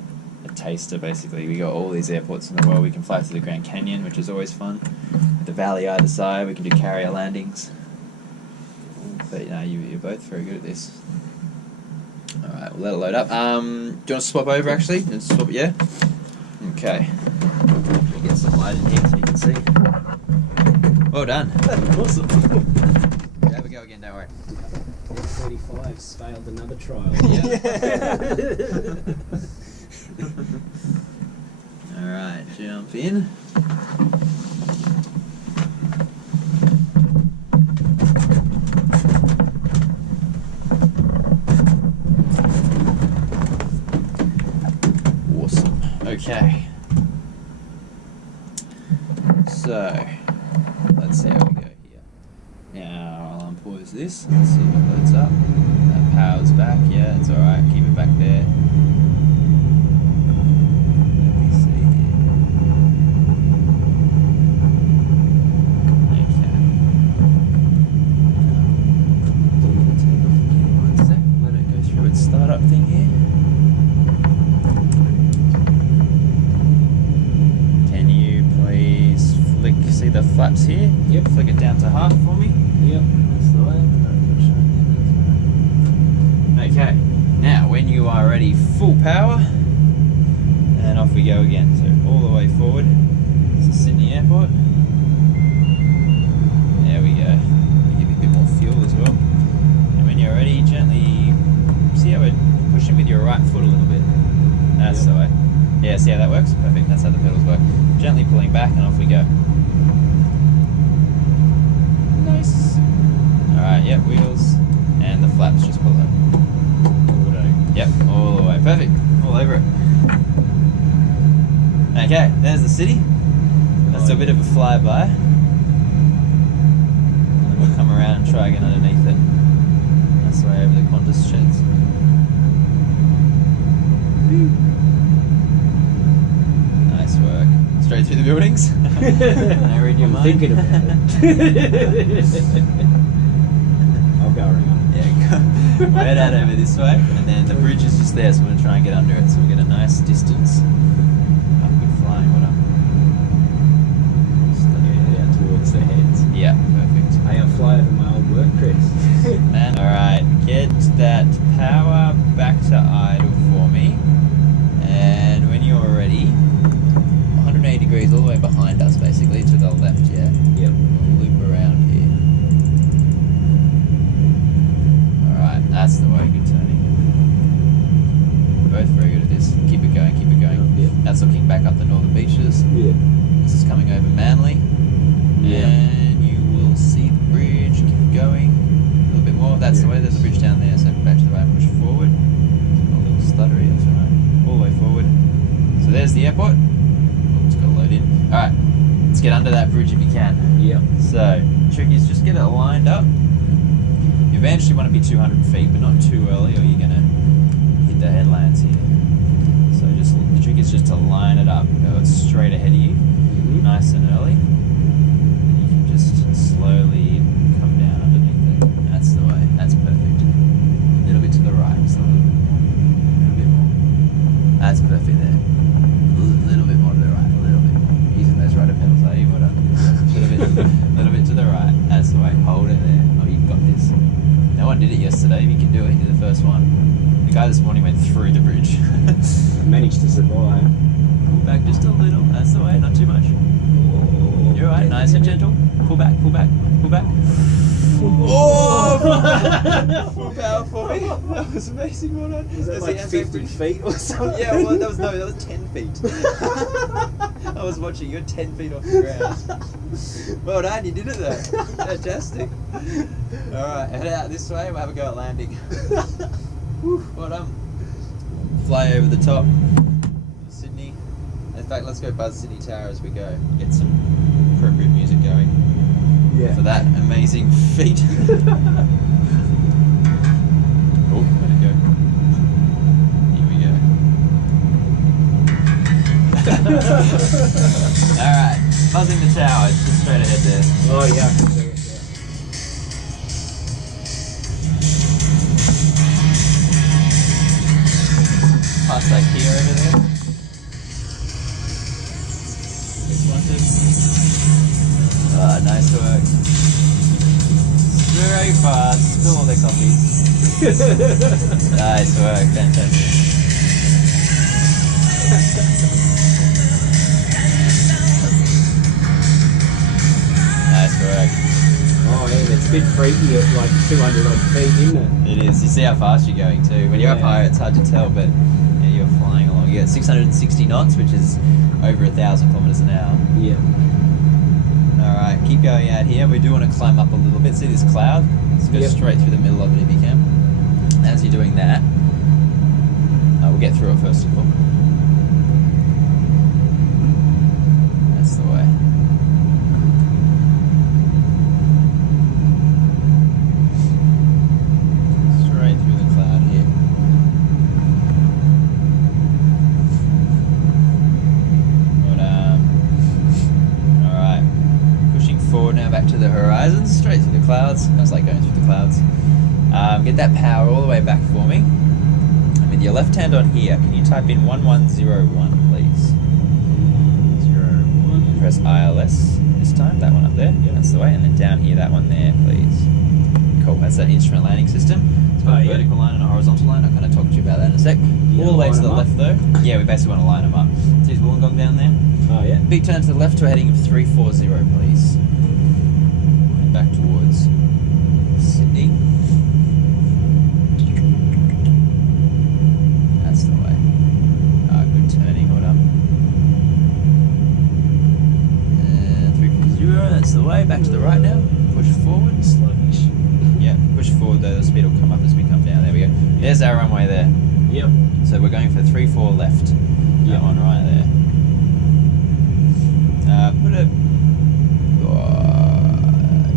taster, basically. We got all these airports in the world. We can fly to the Grand Canyon, which is always fun. The valley either side, we can do carrier landings. But you're both very good at this. Alright, we'll let it load up. Do you want to swap over actually? Swap it, yeah? Okay. We'll get some light in here so you can see. Well done. Awesome. Have a go again, don't worry. F-35's failed another trial. Alright, jump in. Awesome. Okay. So, let's see how we go here. Now, I'll unpause this. Let's see what loads up. That power's back. Yeah, it's alright. Keep it back there. Let me see here. Okay. Do the takeoff again. 1 sec. Let it go through its startup thing here. Can you please flick, see the flaps here? Yep. Flick it down to half for me. Yep, that's the way. Okay, now when you are ready, full power, and off we go again. So all the way forward. This is Sydney Airport. There we go. Give you a bit more fuel as well. And when you're ready, gently see how we're pushing with your right foot a little bit. That's the way. Yeah, see how that works? Perfect. That's how the pedals work. Gently pulling back, and off we go. Nice. Alright, yep, wheels and the flaps just below. Yep, all the way. Perfect. All over it. Okay, there's the city. Let's do a bit of a flyby. And then we'll come around and try again underneath it. That's the way over the Qantas sheds. Nice work. Straight through the buildings. I read your mind. Thinking about it. I'll go around. Yeah, we'll head out over this way, and then the bridge is just there, so we're going to try and get under it, so we'll get a nice distance. Good flying, what up? Yeah, towards the heads. Yeah, perfect. Hey, I'll fly over my old work, Chris. Man, alright, get that power back to idle for me, and when you're ready, 180 degrees all the way behind us, basically, to the left, yeah? Yep. We'll loop around here. Alright, that's the way, good turning. Both very good at this. Keep it going, keep it going. Yep. That's looking back up the northern beaches. Yeah. This is coming over Manly. Yeah. And you will see the bridge. Keep it going. A little bit more. That's the way. There's a bridge down there. So back to the way and push forward. A little stuttery. That's alright. All the way forward. So there's the airport. Oh, it's got to load in. Alright. Let's get under that bridge if you can. Yep. So, trick is just get it lined up. You eventually want to be 200 feet, but not too early or you're going to hit the headlands here. So just the trick is just to line it up. Go straight ahead of you. Nice and early. And you can just slowly come down underneath it. That's the way. That's perfect. A little bit to the right. Just a little bit more. A little bit more. That's perfect there. A little bit more to the right. A little bit more. Using those rudder pedals, are you? What up? A little bit to the right. That's the way. Hold it there. Oh, you've got this. No one did it yesterday. If you can do it, you're the first one. The guy this morning went through the bridge. I managed to survive. Pull back just a little. That's the way. Not too much. You're alright, nice and gentle. Pull back, pull back, pull back. Oh! Full power for me. That was amazing. Well done. Was that like 50 feet or something? Yeah, well, that was 10 feet. I was watching. You're 10 feet off the ground. Well done, you did it though. Fantastic. Alright, head out this way. We'll have a go at landing. Well done. Fly over the top. fact, let's go Buzz City Tower as we go. Get some appropriate music going. Yeah. For that amazing feat. Oh, let it go. Here we go. Alright, buzzing the tower, it's just straight ahead there. Oh yeah, I can see it. Past that Kia over there. Wanted. Ah, nice work. Very fast. Spill all their coffees. Nice work. Fantastic. Nice work. Oh yeah, it's a bit freaky at like 200 odd feet, isn't it? It is. You see how fast you're going too. When you're up higher, it's hard to tell, but yeah, you're flying along. You get 660 knots, which is over 1,000 kilometers an hour. Yeah. Alright, keep going out here. We do want to climb up a little bit. See this cloud? Let's go straight through the middle of it if you can. As you're doing that, we'll get through it first of all. That's the way. Straight through the cloud here. Forward now back to the horizon, straight through the clouds. That's like going through the clouds. Get that power all the way back for me. And with your left hand on here, can you type in 1101, please? 01. Press ILS this time, that one up there. Yep. That's the way. And then down here, that one there, please. Cool, that's that instrument landing system. It's got a vertical line and a horizontal line. I'll kind of talk to you about that in a sec. All the way to the left though. Yeah, we basically want to line them up. See this Wollongong down there? Oh yeah. Big turn to the left to a heading of 340, please. And back towards Sydney. That's the way. Good turning, hold up. And 340, that's the way. Back to the right now. Push forward. Sluggish. Yeah, push forward though, the speed will come up as we come down. There we go. There's our runway there. Yep. So we're going for 3-4 left. That one right there. Put a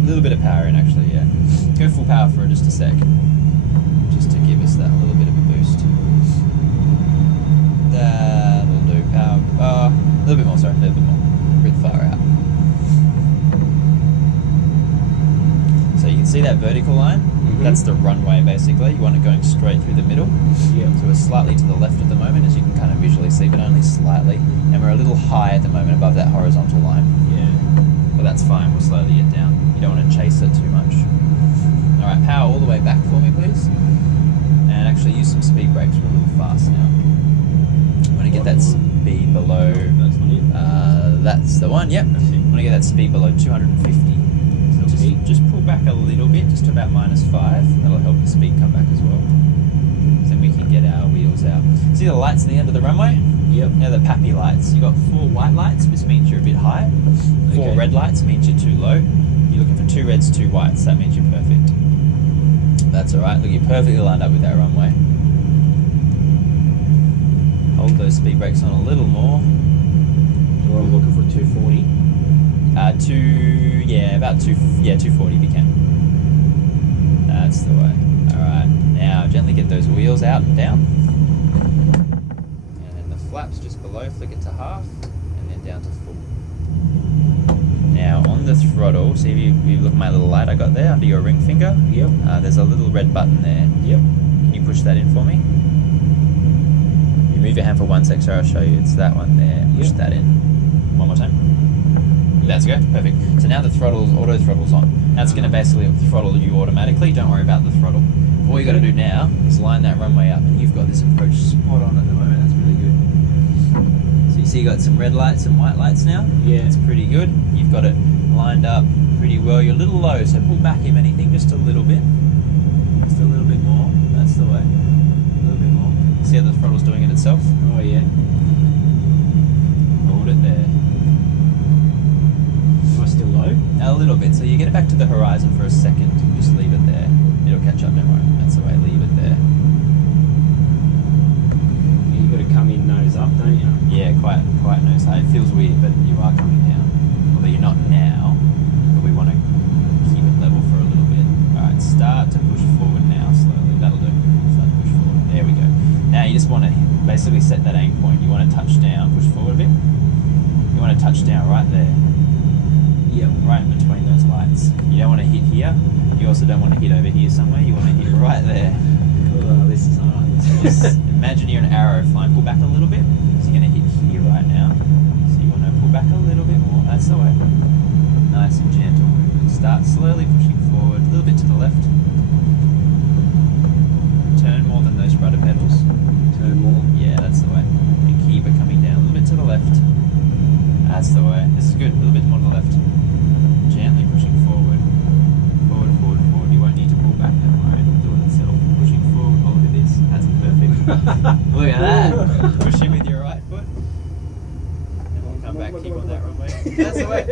little bit of power in actually, yeah. Go full power for just a sec. Just to give us that little bit of a boost. That'll do. Power. A little bit more, sorry, a little bit more. A bit far out. So you can see that vertical line? Mm-hmm. That's the runway basically. You want it going straight through the middle. Yep. So we're slightly to the left at the moment, as you can kind of visually see, but only slightly. And we're a little high at the moment above that horizontal line. Yeah. But that's fine, we'll slowly get down. You don't want to chase it too much. Alright, power all the way back for me, please. And actually use some speed brakes, we're a little fast now. I want to get that speed below... That's on it. That's the one, yep. I want to get that speed below 250. So just pull back a little bit, just to about -5. That'll help the speed come back as well. Then we can get our wheels out. See the lights at the end of the runway? Yep. Now the PAPI lights. You've got 4 white lights, which means you're a bit high. 4 red lights means you're too low. You're looking for 2 reds, 2 whites. That means you're perfect. That's alright. Look, you're perfectly lined up with that runway. Hold those speed brakes on a little more. Or I'm looking for 240. About 240 if you can. That's the way. Alright, now gently get those wheels out and down. And then the flaps just below, flick it to half, and then down to full. Now on the throttle, see if you look at my little light I got there under your ring finger? Yep. There's a little red button there. Yep. Can you push that in for me? You move your hand for 1 sec, so I'll show you. It's that one there. Push that in. One more time. That's good, perfect. So now the auto throttle's on. That's going to basically throttle you automatically. Don't worry about the throttle. All you got to do now is line that runway up, and you've got this approach spot on at the moment. That's really good. So you see you got some red lights and white lights now? Yeah. It's pretty good. You've got it lined up pretty well. You're a little low, so pull back if anything, just a little bit. Just a little bit more. That's the way. A little bit more. See how the throttle's doing it itself? Oh yeah. Hold it there. Am I still low? A little bit. So you get it back to the horizon for a second. Just leave it there. It'll catch up, don't worry. That's the way. Leave it there. You've got to come in nose nose up, don't you? Yeah, quite nose high. It feels weird, but you are coming down. Although you're not now, but we want to keep it level for a little bit. Alright, start to push forward now slowly. That'll do. Start to push forward. There we go. Now you just want to basically set that aim point. You want to touch down, push forward a bit. You want to touch down right there. Yep. Right in between those lights. You don't want to hit here. You also don't want to hit over here somewhere. You want to hit right there. Oh, this is hard. Just imagine you're an arrow flying. Pull back a little bit. So you're going to hit here right now. So you want to pull back a little bit more. That's the way. Nice and gentle movement. Start slowly pushing forward. A little bit to the left. Turn more than those rudder pedals. Turn more. Yeah, that's the way. And keep it coming down. A little bit to the left. That's the way. This is good. A little bit more to the left. Gently pushing forward. Forward, forward, forward. You won't need to pull back. Don't worry. It'll do it itself. Pushing forward. Oh, look at this. That's perfect. Look at that. Pushing with your right foot. And we'll come back. Keep on that wrong way. That's the way.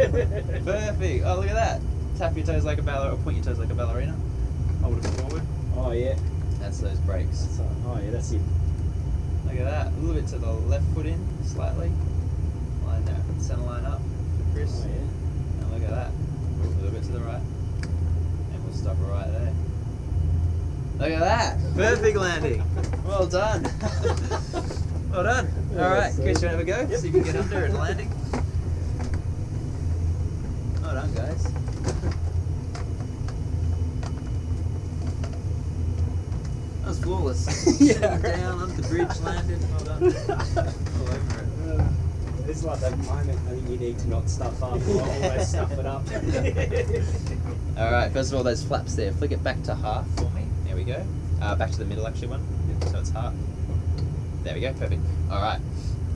Perfect. Oh, look at that. Tap your toes like a ballerina. Or point your toes like a ballerina. Hold it forward. Oh, yeah. That's those brakes. Oh, yeah, that's it. Look at that. A little bit to the left foot in, slightly. Line that center line up for Chris. Oh, yeah. And look at that. A little bit to the right. And we'll stop right there. Look at that. Perfect landing. Well done. Well done. Alright, Chris, you want to have a go? Yep. See if you can get under and landing. Well done, guys. That was flawless. Yeah. Sitting down, under the bridge, landed. Well done. All over it. It's like that moment I think you need to not stuff up or always stuff it up. Alright, first of all, those flaps there, flick it back to half for me. There we go. Back to the middle, actually, one. So it's half. There we go, perfect. Alright,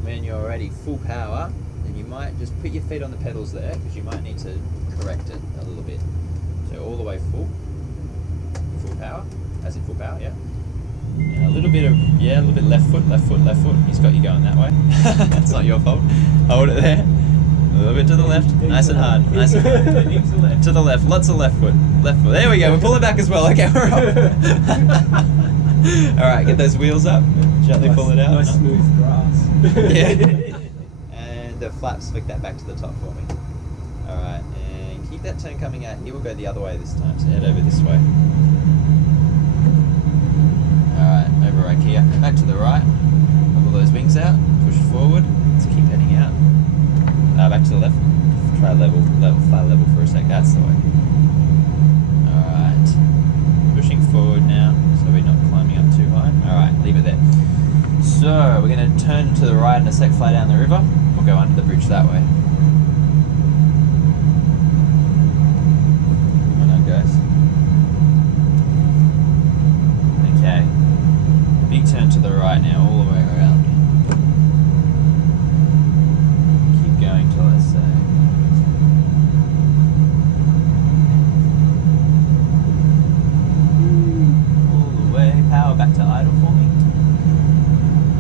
when you're ready, full power, then you might just put your feet on the pedals there, because you might need to correct it a little bit. So all the way full. Full power. As in full power, yeah. And a little bit of, yeah, a little bit left foot, left foot, left foot. He's got you going that way. It's not your fault. Hold it there. A little bit to the left. Nice and hard. Nice and hard. To the left. Lots of left foot. Left foot. There we go. We're pulling back as well. Okay, we're up. Alright, get those wheels up. Gently pull it out. Nice smooth grass. Yeah. And the flaps, flick that back to the top for me. Alright, and keep that turn coming out. Here we'll go the other way this time. So head over this way. Alright, over IKEA. Back to the right. Level those wings out. Push forward. Let's keep heading out. Back to the left. Try fly level for a sec. That's the way. Alright. Pushing forward now, so we're not climbing up too high. Alright, leave it there. So, we're going to turn to the right in a sec, fly down the river. We'll go under the bridge that way. Well done, guys. Okay. Big turn to the right now, all the way around. Keep going till I say. All the way, power back to idle for me.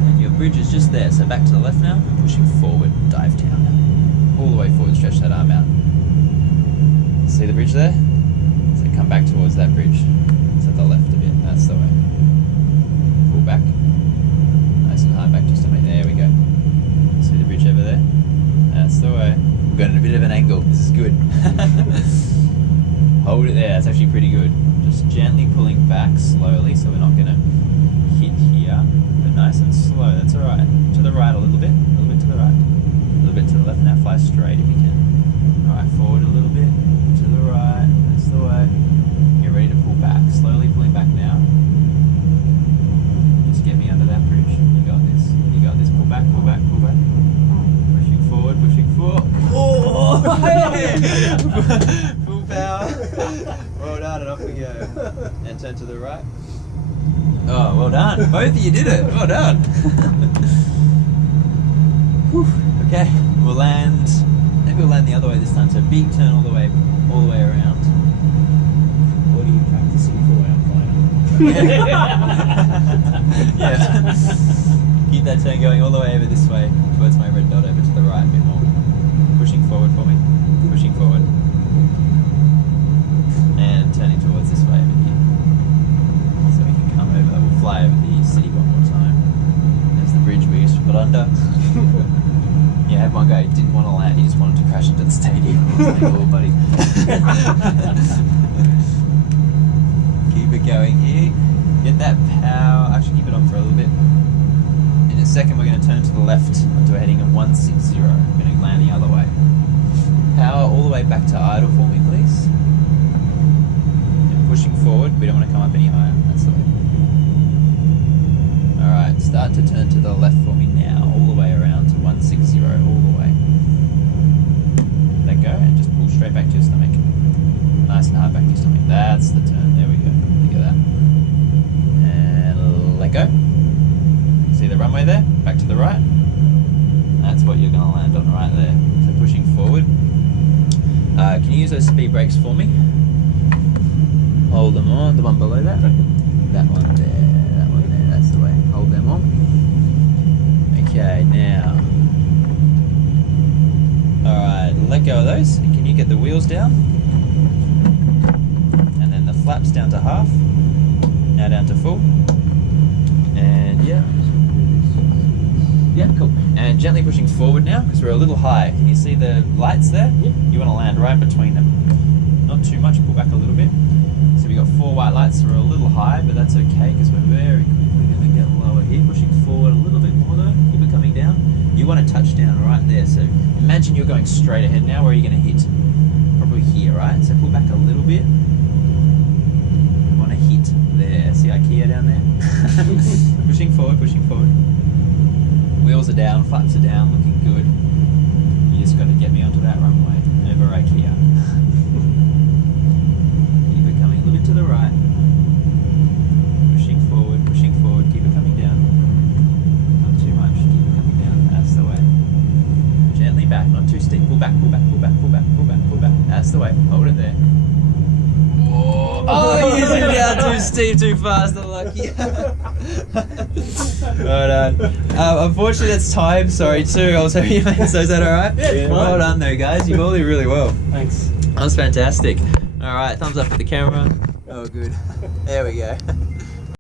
And your bridge is just there, so back to the left now, pushing forward, dive down. All the way forward, stretch that arm out. See the bridge there? So come back towards that bridge. It's at the left a bit, that's the way. Pull back. Nice and hard back just a bit. There we go. See the bridge over there? That's the way. We've got a bit of an angle. This is good. Hold it there. That's actually pretty good. Just gently pulling back slowly, so we're not going to hit here, but nice and slow. That's all right. To the right a little bit to the right, a little bit to the left. Now fly straight if you can. All right, forward a little bit to the right. That's the way. Get ready to pull back. Slowly pulling back now. Just get me under that bridge. You got this. You got this. Pull back, pull back, pull back. Pushing forward, pushing forward. Oh! Full power. Well done, and off we go. And turn to the right. Oh, well done. Both of you did it. Well done. Whew. Okay, we'll land. Maybe we'll land the other way this time. So big turn all the way around. What are you practicing for, Yeah. Keep that turn going all the way over this way towards my red dot, over to the right a bit more. Pushing forward for me. Pushing forward. And turning towards this way over here. So we can come over, we'll fly over the city one more time. There's the bridge we used to put under. cool, buddy. Keep it going here. Get that power. Actually, keep it on for a little bit. In a second, we're going to turn to the left onto a heading of 160. We're going to land the other way. Power all the way back to idle for me, please. And pushing forward. We don't want to come up any higher. That's the way. Alright, start to turn to the left for me now, all the way around to 160, all the way. Let go and just pull straight back to your stomach. Nice and hard back to your stomach. That's the turn. There we go. Look at that. And let go. See the runway there? Back to the right. That's what you're going to land on right there. So pushing forward. Can you use those speed brakes for me? Hold them on. The one below that. That one there. That one there. That's the way. Hold them on. Okay, now. Alright, let go of those. And can you get the wheels down? And then the flaps down to half. Now down to full. And yeah. Yeah, cool. And gently pushing forward now, because we're a little high. Can you see the lights there? Yeah. You want to land right between them. Not too much, pull back a little bit. So we've got 4 white lights, so we're a little high, but that's okay, because we're very quickly going to get lower here. Pushing forward a little bit more though, keep it coming down. You want to touch down right there, so imagine you're going straight ahead now. Where are you going to hit? Probably here, right? So pull back a little bit. You want to hit there. See IKEA down there? Pushing forward, pushing forward. Wheels are down, flaps are down, looking good. You just got to get me onto that runway over IKEA. Keep it coming a little bit to the right. Pushing forward, keep it coming down. Not too much, keep it coming down. That's the way. Gently back, not too steep. Pull back, pull back, pull back, pull back, pull back, pull back. That's the way. Hold it there. Oh, you threw down too steep, too fast, unlucky. Well done. Unfortunately, that's time. Sorry, too. I was hoping you made so. Is that alright? Yeah, well done, though, guys. You all did really well. Thanks. That was fantastic. Alright, thumbs up for the camera. Oh, good. There we go.